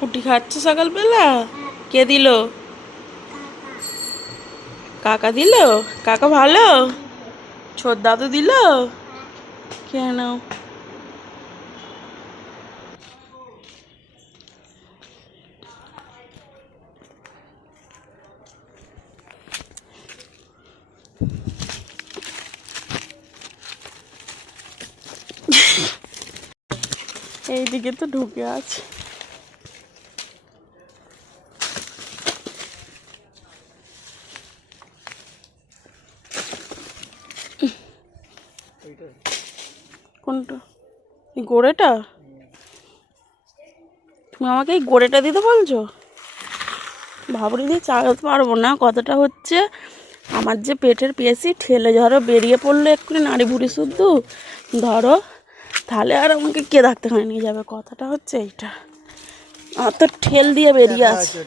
রুটি খাচ্ছে সকালবেলা? কে দিল? কাকা দিল? কাকা ভালো? ছোট দাদু দিল? কেন? এইদিকে তো ঢুকে আছে। কোনটা? এই গোড়েটা? তুমি আমাকে এই গোড়েটা দিতে বলছো? ভাবরি দিয়ে চালাতে পারবো না। কথাটা হচ্ছে আমার যে পেটের পেশি ঠেলে ধরো বেরিয়ে পড়লো এক্ষুনি নাড়ি ভুড়ি শুদ্ধ ধরো, তাহলে আর আমাকে কে ডাক্তারখানায় নিয়ে যাবে? কথাটা হচ্ছে এইটা। আর তো ঠেল দিয়ে বেরিয়ে আসছে।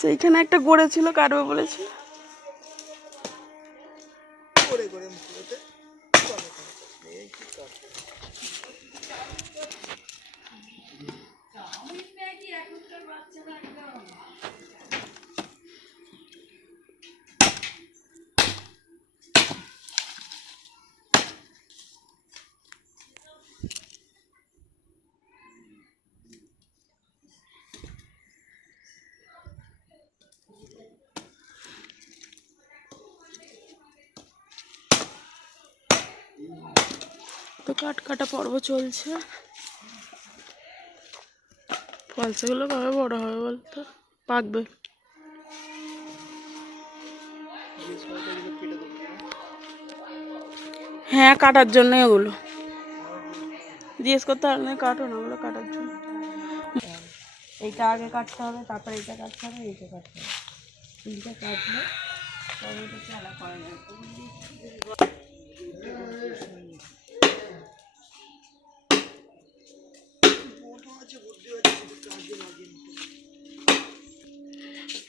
সেইখানে একটা গড়ে ছিল, কাটবে বলেছিল। তো কাটা পর্ব চলছে। ফলসাগুলো কবে বড় হবে বলতো? পাকবে। হ্যাঁ, কাটার জন্য ওগুলো জিজ্ঞেস করতে হবে না, কাটো না, ওগুলো কাটার জন্য। এইটা আগে কাটতে হবে, তারপর এইটা কাটতে হবে, এইটা কাটতে হবে। তিনটা কাটলে তবে এটা চালা করা যাবে।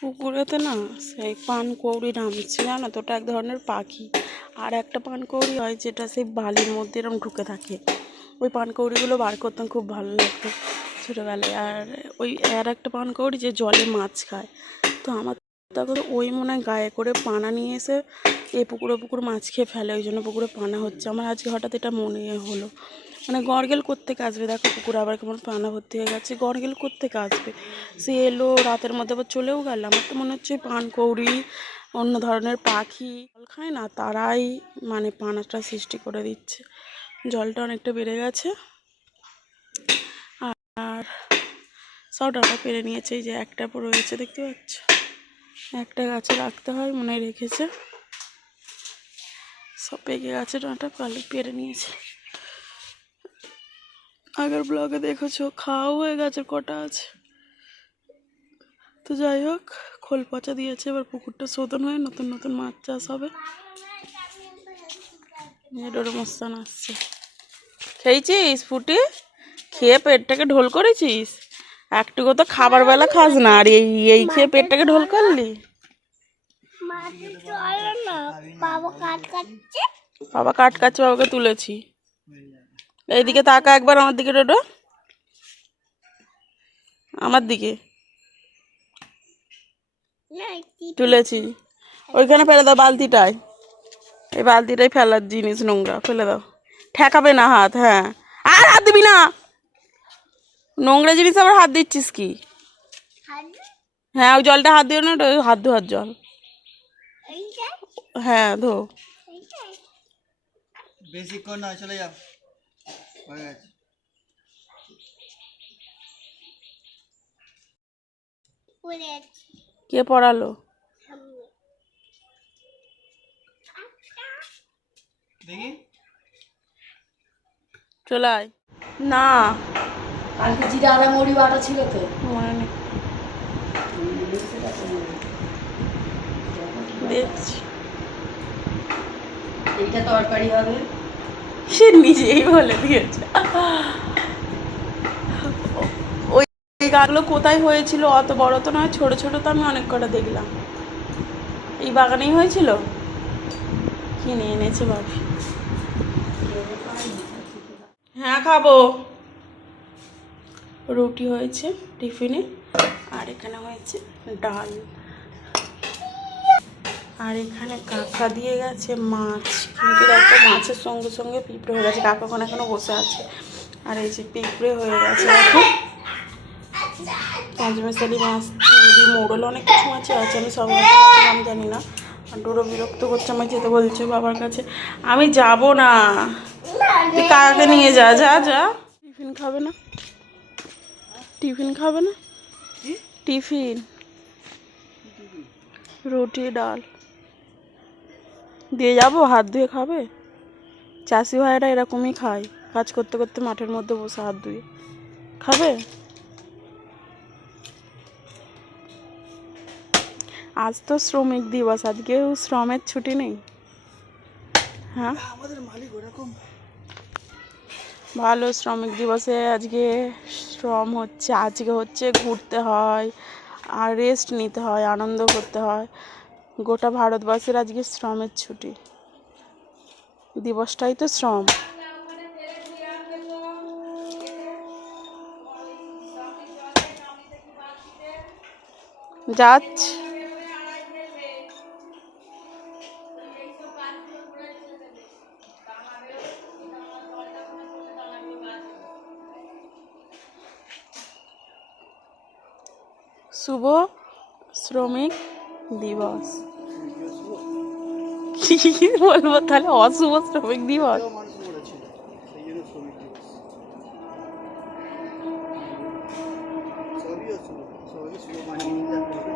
পুকুরেতে না সেই পানকৌড়ি নামছে, জানো তো? ওটা এক ধরনের পাখি। আর একটা পানকৌড়ি হয় যেটা সেই বালির মধ্যে এরকম ঢুকে থাকে। ওই পানকৌড়িগুলো বার করতাম, খুব ভালো লাগতো ছোটোবেলায়। আর ওই আর একটা পানকৌড়ি যে জলে মাছ খায়। তো আমার তখন ওই মনে হয় গায়ে করে পানা নিয়ে এসে পুকুর মাছ খেয়ে ফেলে, ওই জন্য পুকুরে পানা হচ্ছে। আমার আজকে হঠাৎ এটা মনে হলো, মানে গড়গেল কোত্থেকে আসবে? দেখো পুকুরে আবার কেমন পানা ভর্তি হয়ে গেছে, গড়গেল কোত্থেকে আসবে? সে এলো রাতের মধ্যে আবার চলেও গেল। আমার তো মনে হচ্ছে পানকৌড়ি অন্য ধরনের পাখি জল খায় না, তারাই মানে পানাটা সৃষ্টি করে দিচ্ছে। জলটা অনেকটা বেড়ে গেছে। আর সব ডাটা পেরে নিয়েছে। এই যে একটা রয়েছে, দেখতে পাচ্ছ? একটা গাছে রাখতে হয় মনে রেখেছে, সব পেকে গাছে ডাঁটা পেরে নিয়েছে। আগের ব্লগে দেখেছো খাওয়া হয়ে গেছে, কটা আছে। তো যাই হোক, খোল পচা দিয়েছে, এবার পুকুরটা শোধন হয়ে নতুন নতুন মাছ চাষ হবে। ডোরে মস্তান আসছে। খেয়েছিস ফুটি? খেয়ে পেটটাকে ঢোল করেছিস? একটুকু তো খাবার বেলা খাস না, আর এই খেয়ে পেটটাকে ঢোল করলি। বাবা কাট কাটছে, বাবাকে তুলেছি। এইদিকে তাকা একবার, আমার দিকে ডোডো, আমার দিকে তুলেছি। ওইখানে ফেলে দাও বালতিটায়, এই বালতিটাই ফেলার জিনিস, নোংরা, ফেলে দাও। ঠেকাবে না হাত। হ্যাঁ, আর হাত দিবি না, নোংরা জিনিস আবার হাত দিচ্ছিস কি? হ্যাঁ, ওই জলটা হাত দিও না, ওটা হাত ধোয়ার জল। হ্যাঁ, ধো। বেশিক্ষণ নয়, চলে যাও। কে পড়ালো? দেখি চলে আয়। না, কালকে জিরা আদা মুড়ি বাটা ছিল তো, মনে নেই, দেখছি। এইটা তরকারি হবে। সে নিজেই বলে দিয়েছে। ওই গাছগুলো কোথায় হয়েছিল? অত বড় তো নয়, ছোট ছোট তো আমি অনেক কটা দেখলাম। এই বাগানেই হয়েছিল, কিনে এনেছে ভাবি। হ্যাঁ খাবো। রুটি হয়েছে টিফিনে, আর এখানে হয়েছে ডাল, আর এখানে কাকা দিয়ে গেছে মাছ, কিন্তু দেখো মাছের সঙ্গে সঙ্গে পিঁপড়ে হয়ে গেছে, কাকা ওখানে এখনো বসে আছে। আর এই যে পিঁপড়ে হয়ে গেছে এখন পাঁচমেশালি মাছ, চিংড়ি, মোড়ল, অনেক কিছু মাছই আছে, আমি সব নাম জানি না। আর ডোরো বিরক্ত করছে, আমায় যেতে বলছে বাবার কাছে। আমি যাব না, তুই কাকাকে নিয়ে যা, যা যা। টিফিন খাবে না? টিফিন খাবে না? টিফিন রুটি ডাল দিয়ে যাবো, হাত ধুয়ে খাবে? চাষি ভাইয়েরা এরকমই খায়, কাজ করতে করতে মাঠের মধ্যে বসে হাত ধুয়ে খাবে। আজ তো শ্রমিক দিবস, আজকেও শ্রমের ছুটি নেই? হ্যাঁ আমাদের মালিক ওরকম। ভালো, শ্রমিক দিবসে আজকে শ্রম হচ্ছে, আজকে হচ্ছে ঘুরতে হয় আর রেস্ট নিতে হয়, আনন্দ করতে হয়। গোটা ভারতবর্ষের আজকে শ্রমের ছুটি, দিবসটাই তো শ্রম। যাচ্ছি। শুভ শ্রমিক দিবস। কি বলবো তাহলে, অশুভ শ্রমিক দিবস। মানুষ বলেছিল সেই জন্য শ্রমিক দিবস। সবই অশুভ, সবাইকে শুভ মানিয়ে নিতে হবে।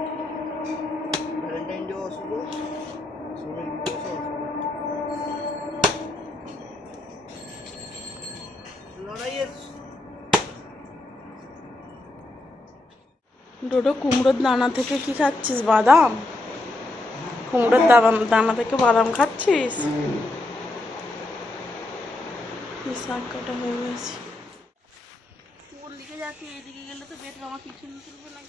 ভ্যালেন্টাইন ডে অশুভ, শ্রমিক দিবসও অশুভ। লড়াইয়ের ডোডো, কুমড়োর দানা থেকে কি খাচ্ছিস? বাদাম? কুমড়োর দানা থেকে বাদাম খাচ্ছিস? শাক কাটা হয়ে গেছে। কোন দিকে যাচ্ছি? এইদিকে গেলে তো বেশ আমার পিছনে তুলবে না।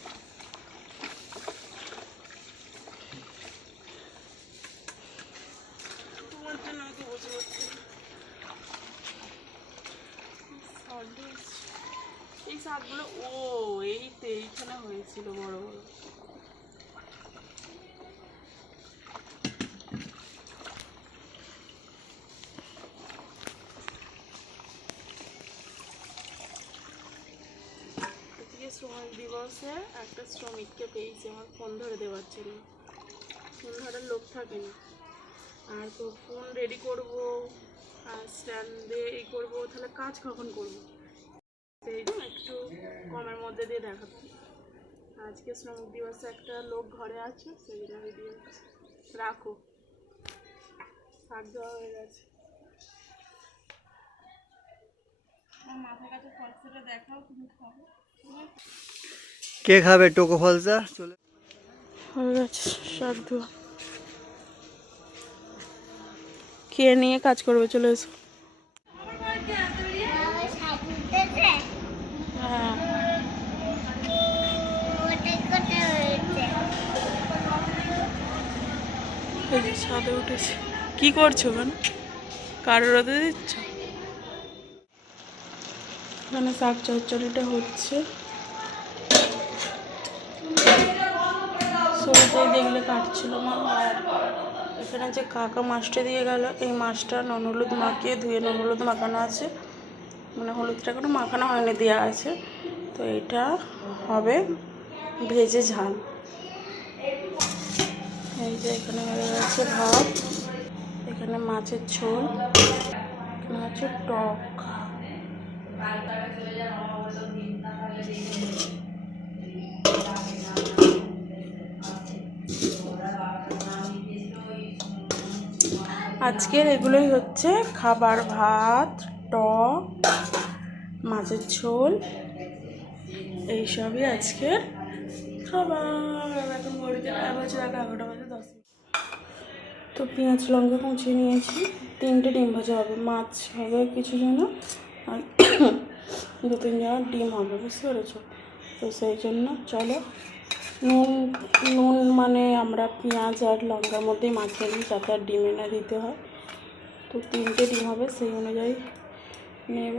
তোমার জন্য তো বসে বসে এই শাকগুলো, ও এই তো এইখানে হয়েছিল বড় বড়। আজকে শ্রমিক দিবসে একটা শ্রমিককে পেয়েছি, আমার ফোন ধরে দেওয়ার জন্য। ফোন ধরার লোক থাকে না, আর তো ফোন রেডি করবো আর স্ট্যান্ডে এই করবো, তাহলে কাজ কখন করবো? সেই জন্য একটু কমের মধ্যে দিয়ে দেখাবো। আজকে শ্রমিক দিবসে একটা লোক ঘরে আছে, সেই জন্য দিয়ে রাখো। শাক দেওয়া হয়ে গেছে। আমার মাথার কাছে ফলসটা দেখাও, তুমি খাবো। কে খাবে টোকো ফলসা? চলে হয়ে গেছে শাক ধোয়া। খেয়ে নিয়ে কাজ করবে, চলে এসো। হ্যাঁ এই যে ছাদে উঠেছে। কি করছো কেন? কারো রোদে দিচ্ছ? এখানে শাক চচ্চড়িটা হচ্ছে, শুরুতেই দেখলে কাটছিল মা। আর এখানে যে কাকা মাছটা দিয়ে গেল, এই মাছটা নুন হলুদ মাখিয়ে ধুয়ে নুন হলুদ মাখানো আছে, মানে হলুদটা এখনো মাখানো হয়নি, দেওয়া আছে। তো এটা হবে ভেজে ঝাল। এই যে এখানে হয়ে গেছে ভাত, এখানে মাছের ঝোল, এখানে হচ্ছে টক। আজকের এগুলোই হচ্ছে খাবার, ভাত, টক, মাছের ঝোল, এইসবই আজকের খাবার। এখন ঘড়িতে 11:10। তো পেঁয়াজ লঙ্কা কুচিয়ে নিয়েছি, 3টে ডিম ভাজা হবে, মাছ হবে কিছু জন, আর 2-3 জনের ডিম হবে, বুঝতে পেরেছো? তো সেই জন্য চলো নুন নুন মানে আমরা পেঁয়াজ আর লঙ্কার মধ্যেই মাখিয়ে নিই যাতে আর ডিমে না দিতে হয়। তো 3টে ডিম হবে, সেই অনুযায়ী নেব।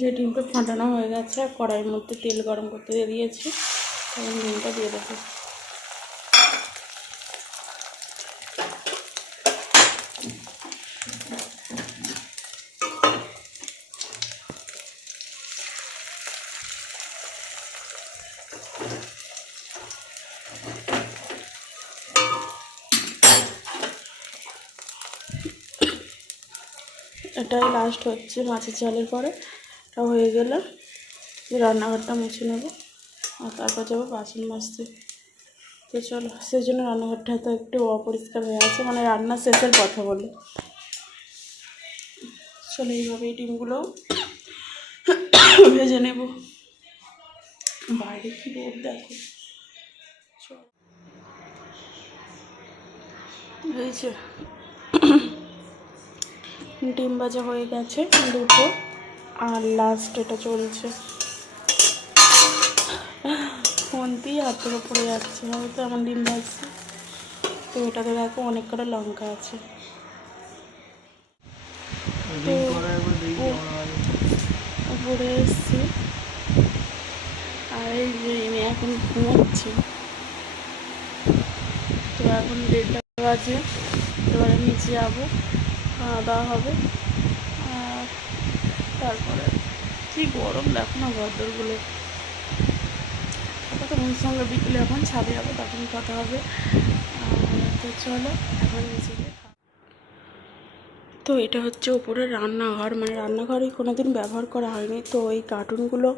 যে ডিমটা ফাটানো হয়ে গেছে, কড়াইয়ের মধ্যে তেল গরম করতে দিয়ে দিয়েছি, এখন ডিমটা দিয়ে দেবো। এটাই লাস্ট হচ্ছে মাছের ঝালের পরে। এটা হয়ে গেলে রান্নাঘরটা মুছে নেব আর তারপর যাবো বাসন মাজতে। তো চলো, সেই জন্য রান্নাঘরটা তো একটু অপরিষ্কার হয়ে আছে, মানে রান্না শেষের কথা বলে। চলো এইভাবে এই ডিমগুলো ভেজে নেব। বাইরে কি রোদ দেখো। এই যে ডিম ভাজা হয়ে গেছে 2টো, আর লাস্ট এটা চলছে। ফোনতেই হাতের ওপরে যাচ্ছে, হয়তো আমার ডিম ভাজছে। তো এটাতে দেখো অনেক কটা লঙ্কা আছে। তো উপরে এসছি, আর এই যে ইনি এখন ঘুমোচ্ছে। তো এখন 1:30 বাজে, এবারে নিচে যাবো, খাওয়া দাওয়া হবে। আর তারপরে কি গরম দেখো না ঘরদোরগুলো। তোমার সঙ্গে বিকেলে এখন ছাদে যাবো, তখন কথা হবে। তো চলো এখন নিচে গিয়ে। তো এটা হচ্ছে ওপরের রান্নাঘর, মানে রান্নাঘরে কোনোদিন ব্যবহার করা হয়নি। তো এই কার্টুনগুলো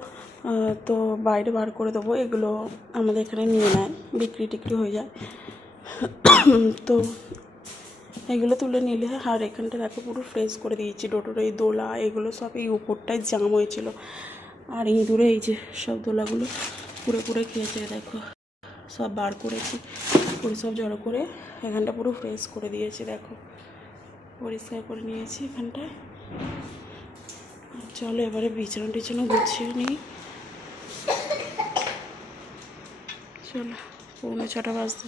তো বাইরে বার করে দেবো, এগুলো আমাদের এখানে নিয়ে নেয়, বিক্রি টিক্রি হয়ে যায়। তো এগুলো তুলে নিলে, আর এখানটা দেখো পুরো ফ্রেশ করে দিয়েছি। ডোটোর এই দোলা এগুলো সব এই উপরটায় জাম হয়েছিল, আর ইঁদুরে এই যে সব দোলাগুলো পুরো পুরো খেয়েছে। দেখো সব বার করেছি, পুরো সব জড়ো করে এখানটা পুরো ফ্রেশ করে দিয়েছি। দেখো পরিষ্কার করে নিয়েছি এখানটায়। চলো এবারে বিছানা টিছানা গুছিয়ে নিই। চলো 6:45 বাজতে।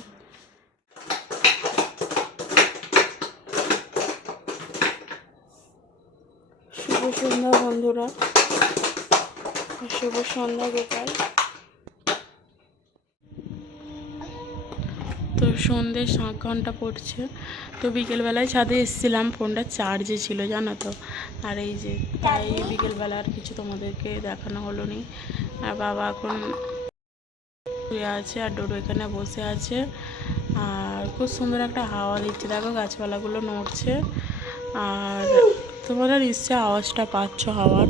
শুভ সন্ধ্যা বন্ধুরা, শুভ সন্ধ্যা গোপাল। তো সন্ধ্যে 7 ঘন্টা পড়ছে। তো বিকেলবেলায় ছাদে এসেছিলাম, ফোনটা চার্জে ছিল জানো তো। আর এই যে তাই বিকেলবেলা আর কিছু তোমাদেরকে দেখানো হলো নি। আর বাবা এখন শুয়ে আছে, আর ডোডো এখানে বসে আছে। আর খুব সুন্দর একটা হাওয়া দিচ্ছে, দেখো গাছপালাগুলো নড়ছে। আর তোমরা নিশ্চয়ই আওয়াজটা পাচ্ছ হাওয়ার,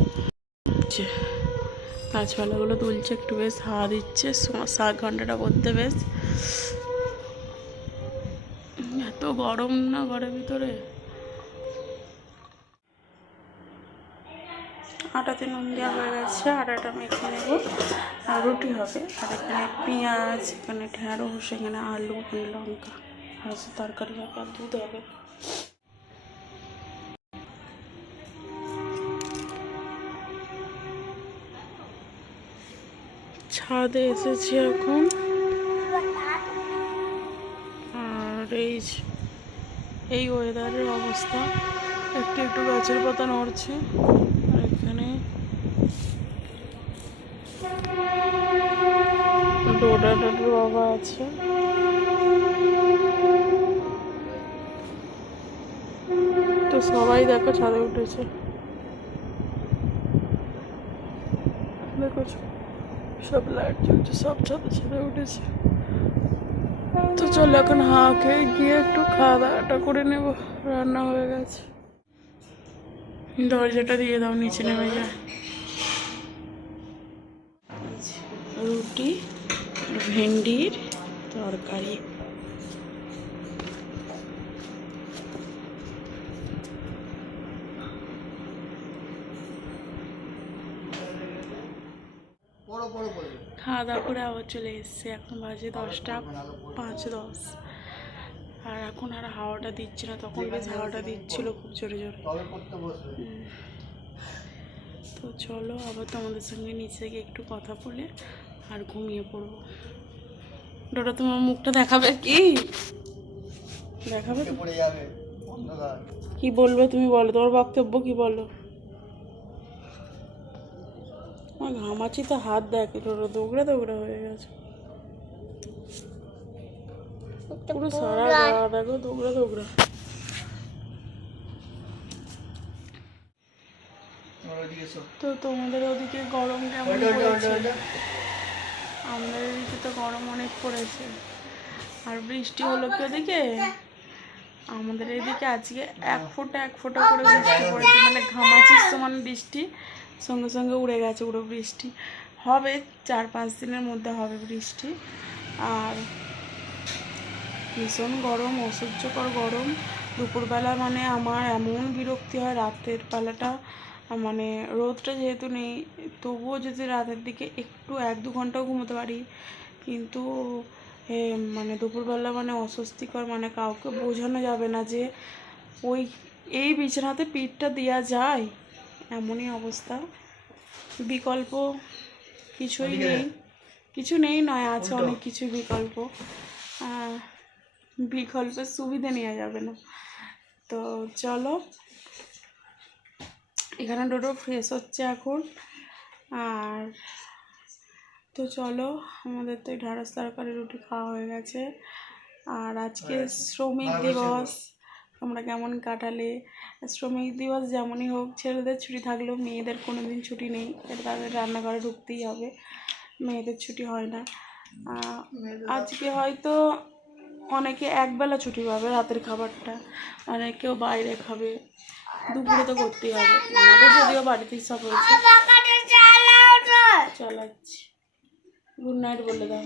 গাছপালাগুলো দুলছে, একটু বেশ হাওয়া দিচ্ছে। 7 ঘন্টাটা পড়তে বেশ। এত গরম না ঘরের ভিতরে। আটাতে নুন দেওয়া হয়ে গেছে, আটাটা মেখে নেব। আর রুটি হবে। আর এখানে পেঁয়াজ, এখানে ঢেঁড়স, এখানে আলু, এখানে লঙ্কা, হাঁসের তরকারি হবে, আর দুধ হবে। ছাদে এসেছি এখন। আর এই ওয়েদারের অবস্থা, একটু একটু গাছের পাতা নড়ছে। আর এখানে ডোডার বাবা আছে। তো সবাই দেখো ছাদে উঠেছে, দেখো সব লাইট জ্বলছে, সব ছাদে ছাদে উঠেছে। তো চলো এখন হাওয়া খেয়ে গিয়ে একটু খাওয়া দাওয়াটা করে নেব। রান্না হয়ে গেছে। দরজাটা দিয়ে দাও, নিচে নেমে যায়। রুটি, ভেন্ডির তরকারি। খাওয়া দাওয়া করে আবার চলে এসছে। এখন বাজে 10টা 5:10। আর এখন আর হাওয়াটা দিচ্ছে না, তখন বেশ হাওয়াটা দিচ্ছিল খুব জোরে জোরে। তবে করতে বসবে। তো চলো আবার তোমাদের সঙ্গে নিচে গিয়ে একটু কথা বলে আর ঘুমিয়ে পড়বো। ডোরা তোমার মুখটা দেখাবে কি? দেখাবে তো? পড়ে যাবে অন্ধকার। কি বলবে তুমি, বলো তোমার বক্তব্য কি, বলো। আমার ঘামাচি তো হাত দেখে, ডোরা দৌড়া দৌড়া হয়ে গেছে পুরো সারা গা, দেখো দৌড়া দৌড়া। তোমার ওদিকে এসো। তো তোমাদের ওদিকে গরম কেমন ওইটা, ওইটা, ওইটা, পড়েছে? ওইটা। আমাদের এদিকে তো গরম অনেক পড়েছে। আর বৃষ্টি হলো কি ওদিকে? আমাদের এদিকে আজকে এক ফোঁটা করে বৃষ্টি পড়েছে, মানে ঘামাচির সমান বৃষ্টি, সঙ্গে সঙ্গে উড়ে গেছে পুরো বৃষ্টি। হবে 4-5 দিনের মধ্যে হবে বৃষ্টি। আর ভীষণ গরম, অসহ্যকর গরম। দুপুরবেলা মানে আমার এমন বিরক্তি হয়, রাতের বেলাটা মানে রোদটা যেহেতু নেই, তবুও যদি রাতের দিকে একটু 1-2 ঘন্টাও ঘুমোতে পারি, কিন্তু মানে দুপুরবেলা মানে অস্বস্তিকর, মানে কাউকে বোঝানো যাবে না যে ওই এই বিছানাতে পিঠটা দেওয়া যায়, এমনই অবস্থা। বিকল্প কিছুই নেই, কিছু নেই নয়, আছে অনেক কিছু বিকল্প, বিকল্পের সুবিধা নেওয়া যাবে না। তো চলো, এখানে ডোডো ফ্রেশ হচ্ছে এখন। আর তো চলো, আমাদের তো ঢ্যাঁড়স তরকারি রুটি খাওয়া হয়ে গেছে। আর আজকে শ্রমিক দিবস, তোমরা কেমন কাটালে? শ্রমিক দিবস যেমনই হোক, ছেলেদের ছুটি থাকলেও মেয়েদের কোনো দিন ছুটি নেই, এটা তাদের রান্নাঘরে ঢুকতেই হবে, মেয়েদের ছুটি হয় না। আজকে হয়তো অনেকে একবেলা ছুটি পাবে, রাতের খাবারটা, মানে কেউ বাইরে খাবে, দুপুরে তো করতেই হবে। আমাদের যদিও বাড়িতেই সব হয়েছে। চালাচ্ছি, গুড নাইট বলে দাও।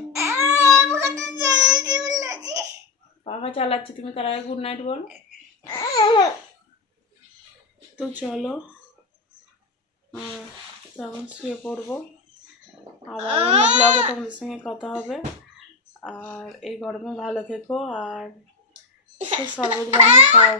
পাখা চালাচ্ছি, তুমি তার আগে গুড নাইট বলো। তো চলো, তখন শুয়ে পড়বো, আবার অন্য ব্লগে তোমাদের সঙ্গে কথা হবে। আর এই গরমে ভালো থেকো, আর শরবত বানিয়ে খাও।